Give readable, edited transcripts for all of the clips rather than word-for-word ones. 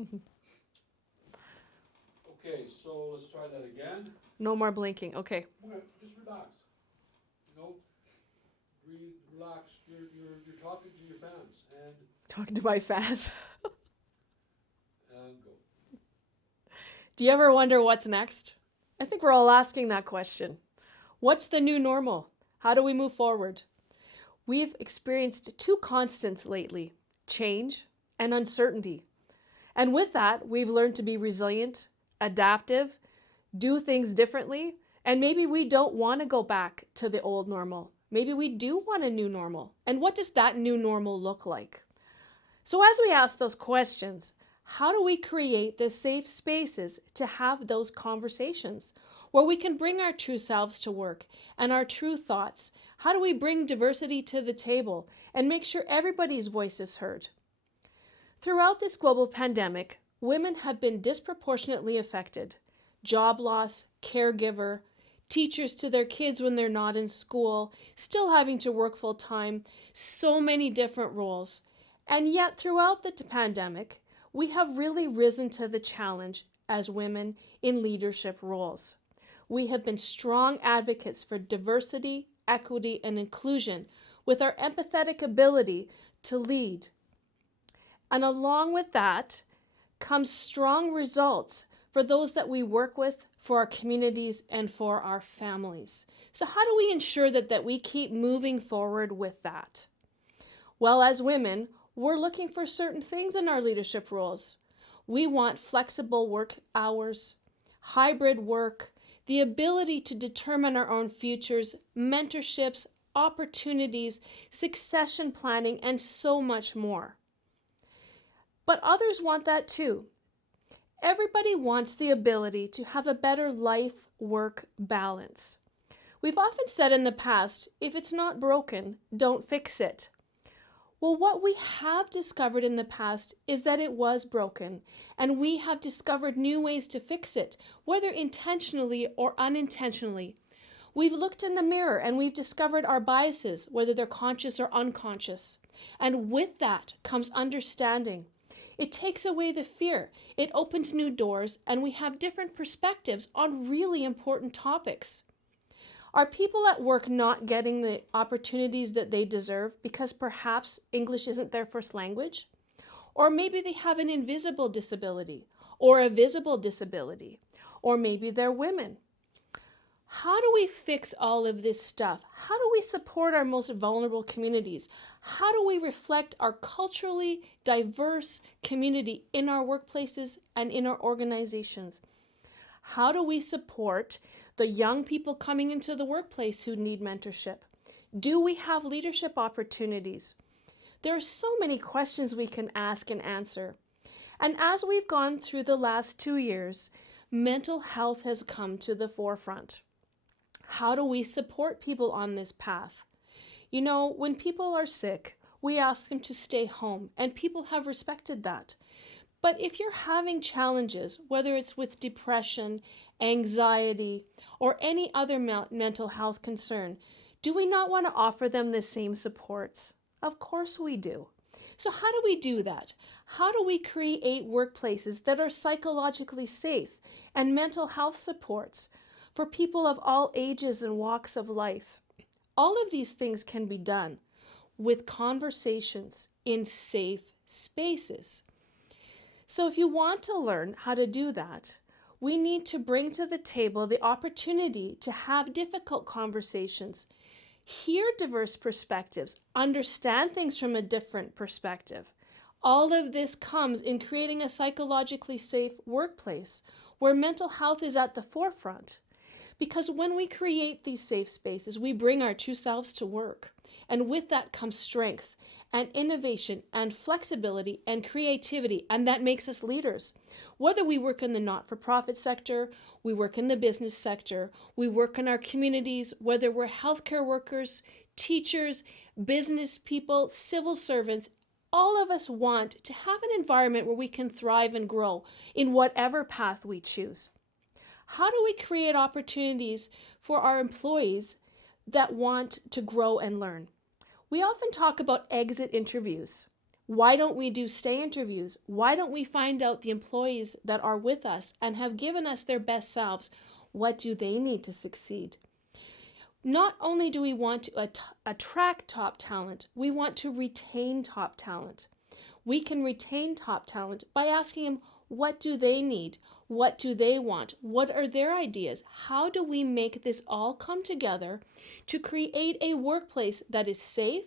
Okay, so let's try that again. No more blinking. Okay. Okay, just relax. You know, breathe, relax. You're talking to your fans, Talking to my fans. and go. Do you ever wonder what's next? I think we're all asking that question. What's the new normal? How do we move forward? We've experienced two constants lately: change and uncertainty. And with that, we've learned to be resilient, adaptive, do things differently, and maybe we don't want to go back to the old normal. Maybe we do want a new normal. And what does that new normal look like? So, as we ask those questions, how do we create the safe spaces to have those conversations where we can bring our true selves to work and our true thoughts? How do we bring diversity to the table and make sure everybody's voice is heard? Throughout this global pandemic, women have been disproportionately affected. Job loss, caregiver, teachers to their kids when they're not in school, still having to work full time, so many different roles. And yet, throughout the pandemic, we have really risen to the challenge as women in leadership roles. We have been strong advocates for diversity, equity, and inclusion with our empathetic ability to lead. And along with that comes strong results for those that we work with, for our communities, and for our families. So how do we ensure that we keep moving forward with that? Well, as women, we're looking for certain things in our leadership roles. We want flexible work hours, hybrid work, the ability to determine our own futures, mentorships, opportunities, succession planning, and so much more. But others want that too. Everybody wants the ability to have a better life-work balance. We've often said in the past, if it's not broken, don't fix it. Well, what we have discovered in the past is that it was broken, and we have discovered new ways to fix it, whether intentionally or unintentionally. We've looked in the mirror and we've discovered our biases, whether they're conscious or unconscious. And with that comes understanding. It takes away the fear, it opens new doors, and we have different perspectives on really important topics. Are people at work not getting the opportunities that they deserve because perhaps English isn't their first language? Or maybe they have an invisible disability or a visible disability, or maybe they're women. How do we fix all of this stuff? How do we support our most vulnerable communities? How do we reflect our culturally diverse community in our workplaces and in our organizations? How do we support the young people coming into the workplace who need mentorship? Do we have leadership opportunities? There are so many questions we can ask and answer. And as we've gone through the last 2 years, mental health has come to the forefront. How do we support people on this path? You know, when people are sick, we ask them to stay home, and people have respected that. But if you're having challenges, whether it's with depression, anxiety, or any other mental health concern, do we not want to offer them the same supports? Of course we do. So how do we do that? How do we create workplaces that are psychologically safe and mental health supports for people of all ages and walks of life? All of these things can be done with conversations in safe spaces. So if you want to learn how to do that, we need to bring to the table the opportunity to have difficult conversations, hear diverse perspectives, understand things from a different perspective. All of this comes in creating a psychologically safe workplace where mental health is at the forefront. Because when we create these safe spaces, we bring our true selves to work. And with that comes strength and innovation and flexibility and creativity, and that makes us leaders. Whether we work in the not-for-profit sector, we work in the business sector, we work in our communities, whether we're healthcare workers, teachers, business people, civil servants, all of us want to have an environment where we can thrive and grow in whatever path we choose. How do we create opportunities for our employees that want to grow and learn? We often talk about exit interviews. Why don't we do stay interviews? Why don't we find out the employees that are with us and have given us their best selves? What do they need to succeed? Not only do we want to attract top talent, we want to retain top talent. We can retain top talent by asking them, what do they need? What do they want? What are their ideas? How do we make this all come together to create a workplace that is safe,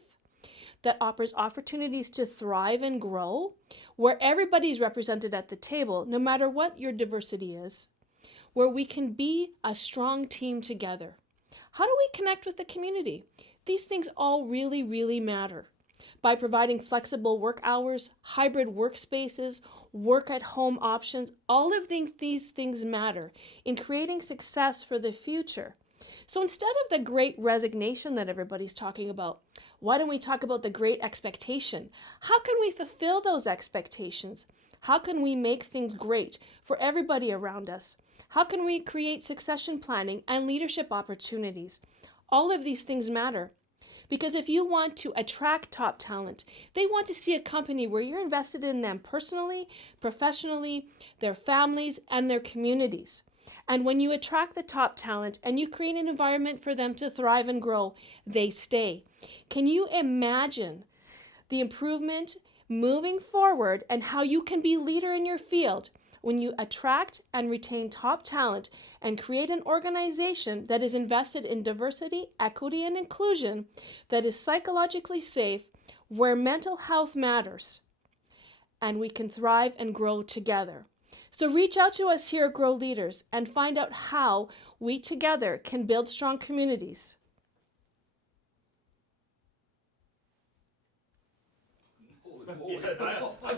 that offers opportunities to thrive and grow, where everybody's represented at the table, no matter what your diversity is, where we can be a strong team together? How do we connect with the community? These things all really, really matter. By providing flexible work hours, hybrid workspaces, work at home options, all of these things matter in creating success for the future. So instead of the great resignation that everybody's talking about, why don't we talk about the great expectation? How can we fulfill those expectations? How can we make things great for everybody around us? How can we create succession planning and leadership opportunities? All of these things matter. Because if you want to attract top talent, they want to see a company where you're invested in them personally, professionally, their families, and their communities. And when you attract the top talent and you create an environment for them to thrive and grow, they stay. Can you imagine the improvement moving forward and how you can be leader in your field when you attract and retain top talent and create an organization that is invested in diversity, equity, and inclusion, that is psychologically safe, where mental health matters, and we can thrive and grow together? So reach out to us here at Grow Leaders and find out how we together can build strong communities. Holy moly. Yeah, I